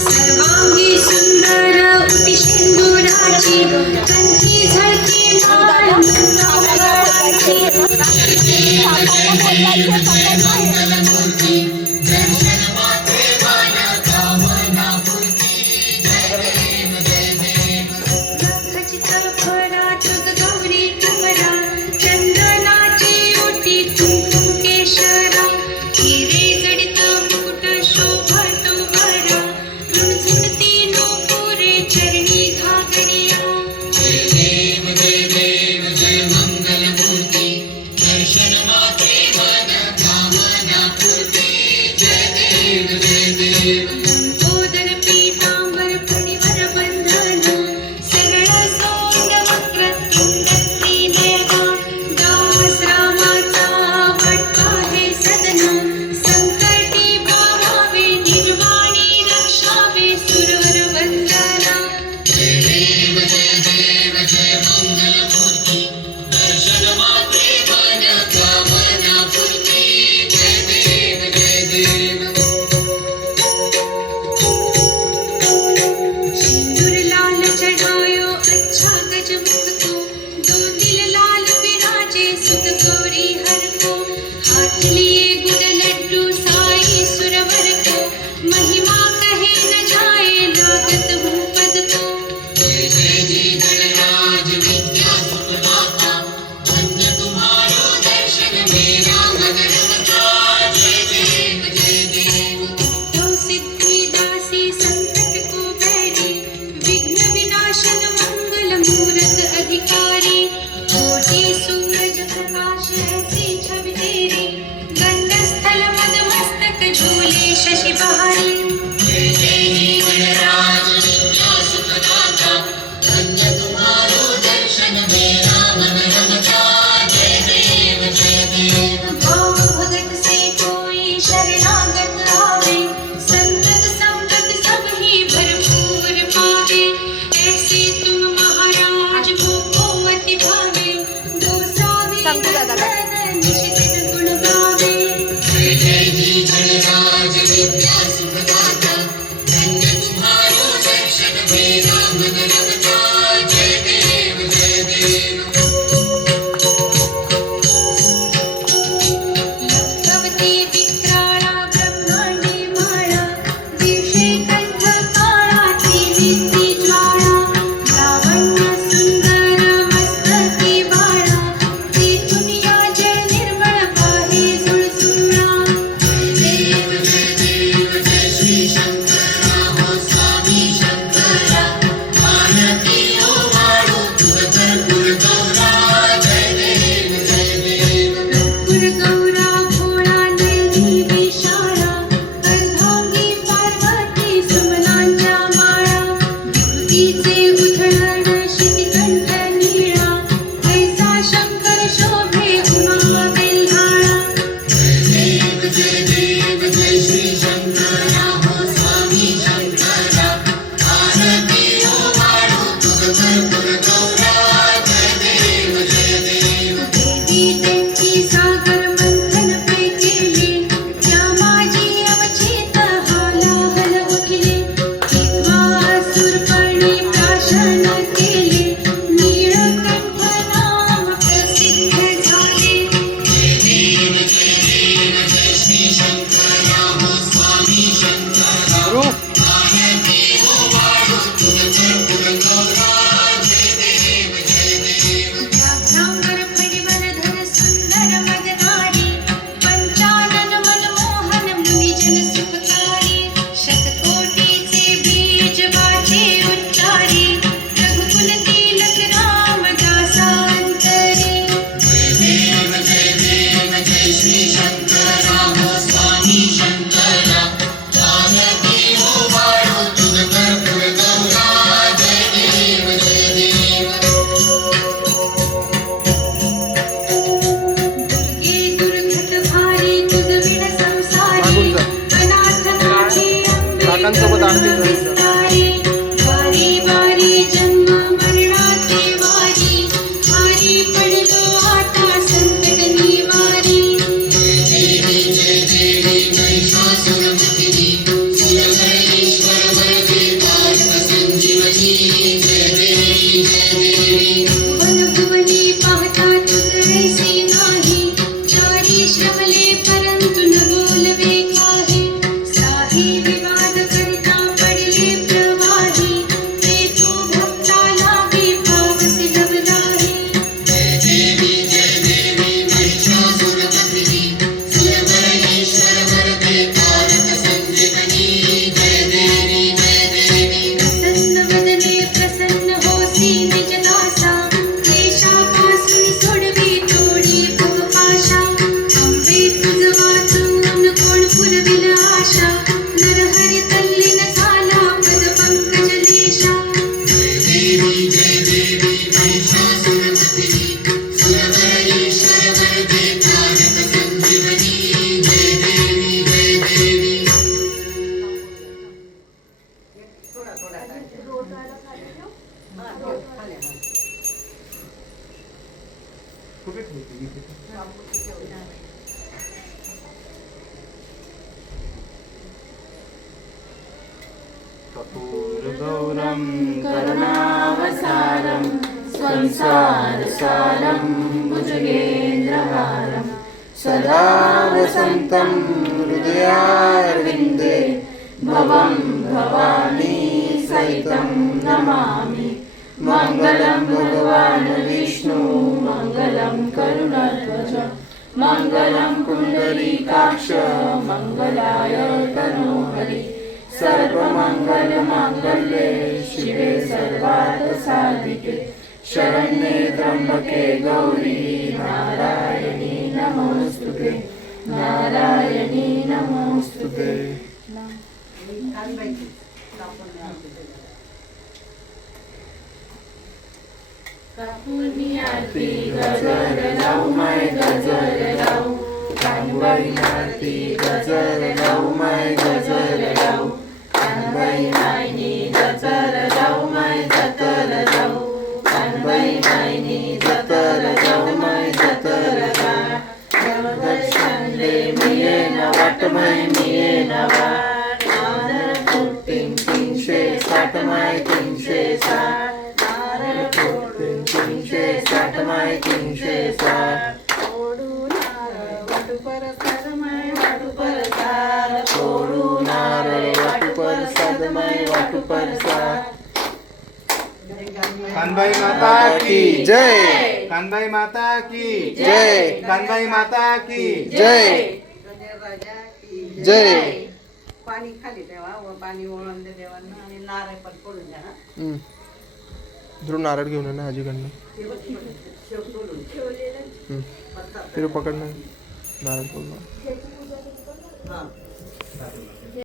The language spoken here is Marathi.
सर्वांगी सुंदर उटी शेंदुराची कंठी झळके माळ मंगळाची दर्शन मात्रे मन कामना पूर्ती जय देव खचित फरा तुझ गौरी कमरा चंदनाची ओटी कुंकुम केशरा हिरे जडित मुकुट शोभतो बरा रुणझुणती नूपुरे चरणी घागरिया जय देव जय मंगल मूर्ती दर्शन मात्रे मन कामना पूर्ती जय देव लंबोदर पीतांबर फणीवर बंधन सरळ सोंड वक्रतुंड त्रिनयना दास रामाचा वट्टा हे सदना संकटी पावावे निर्वाणी रक्षावे सुरवर वंदना जय देव जय मंगल मूर्ती दर्शन मात्रे मन कामना पूर्ती जय देव सिंदूर लाल चढ़ायो अच्छा गजमुख को दो दिल लाल विराजे सुत गौरी हर को हाथ लिए गुड़ लड्डू साई सुरवर को महिमा कहे न जाए लागत भूपद को जय जी गणराज विद्या सुखदाता धन्य तुम्हारो दर्शन मेरा मन रमता जय देव तो सिद्धि दासी संकट को बैरी विघ्न विनाशन मंगल मूरत अधिकारी कोटि सूरज प्रकाश ऐसी छवि तेरी गंडस्थल मद मस्तक झूले शशि बहारी जय गणराज विद्या सुखदाता धन्य तुम्हारो दर्शन मेरा मन रमता जय देव भाव भगत से कोई शरणागत आवे संतत संगत सब ही भरपूर पावे ऐसे तुम महाराज को अति भावे दोसावे निशित गुण गावे जय जी गणराज विद्या सुखदाता धन्य तुम्हारो दर्शन मेरा मन रमता जय देव लखवती विक्राळा ब्रह्मांडी माळा दिशे कंठ काळा त्रिनेत्री ज्वाळा लावण्य सुंदर मस्तकी बाळा तेथून या जय निर्मळ पाहे झुळझुळा जय देव जय श्री शंकरा हो स्वामी शंकरा भारती ओ वाळू तुझ कर्पूर गौरा जय देव कर्पूर गौरा भोळा नयनी विशाळा अर्धांगी पार्वती सुमनांच्या माळा विभूतीचे उधळण शितिकंठ नीळा ऐसा शंकर शोभे उमा बेल्हाळा जय देव जय श्री शंकरा हो स्वामी शंकरा भारती ओ वाळू तुझ कर्पूर गौरा जय देव देवी त्यांची सागर मंथन पे केले त्या माझी अवचित हालाहल उठले किंवा असुरपणे प्राशन केले नीळकंठ नाम प्रसिद्ध झाले जय जय श्री शंकरा हो स्वामी शंकरा भारती ओ वाळू तुझ कर्पूर गौरा जय देव व्याघ्रांबर फणीवर सुंदर मदनारी पंचानन मनमोहन मुनिजन सुखकारी शतकोटीचे बीज वाचे उच्चारी रघुकुल तिलक रामदासांतरी जय देव जय श्री शंकरा हो स्वामी शंकरा भारती ओ वाळू तुझ कर्पूर गौरा जय देव दुर्गे दुर्घट भारी तुझ विण संसारी अनाथ माझी अंबे काकांसोबत आरती करुणा झाली. विस्तारी वारी वारी जन्म मरणाचे वारी भारी पडलो आता संकट निवारी जय देवी महिषासुरमर्दिनी सुरगणेश्वर कुठे ठेवते कर्पूरगौरं करुणावसारं संसारसारं भुजगेन्द्रहारं सदा वसन्तं हृदयारविन्दे भवं भवानी सहितं नमामि। मङ्गलं भगवान् विष्णु मङ्गलं गरुडध्वज मङ्गलं पुण्डरीकाक्ष मङ्गलाय तनोहरि सर्वमङ्गलमाङ्गल्ये शिवे सर्वार्थसाधिके शरण्ये त्र्यम्बके गौरी नारायणी नमोस्तुते नारायणी नमोस्तुते। आरती गजर लावू माय गजर लावू कानबाई आरती गजर लावू माय गजर लावू कानबाई मायनी जतर लावू माय जतर लावू कानबाई मायनी जतर लावू माय जतर ला दर्शन ले मिये न वाट माय मिये न वाट नारळ फोडतीन 360 माय 360 नारळ फोडतीन 360 माय 360 फोडू नारळ वाटू परसाद माय वाटू परसाद फोडू नारळ वाटू परसाद माय वाटू परसाद। कानबाई माता की जय कानबाई माता की जय कानबाई माता की जय जय। पाणी खाली ठेवा व पाणी ओळून दे देवांना आणि नारळ पण फोडून द्या ना. ध्रुव नारळ घेऊन ये ना आजीकडनं शेव सोडून तिथे पकडणं नारळ फोडणं। हा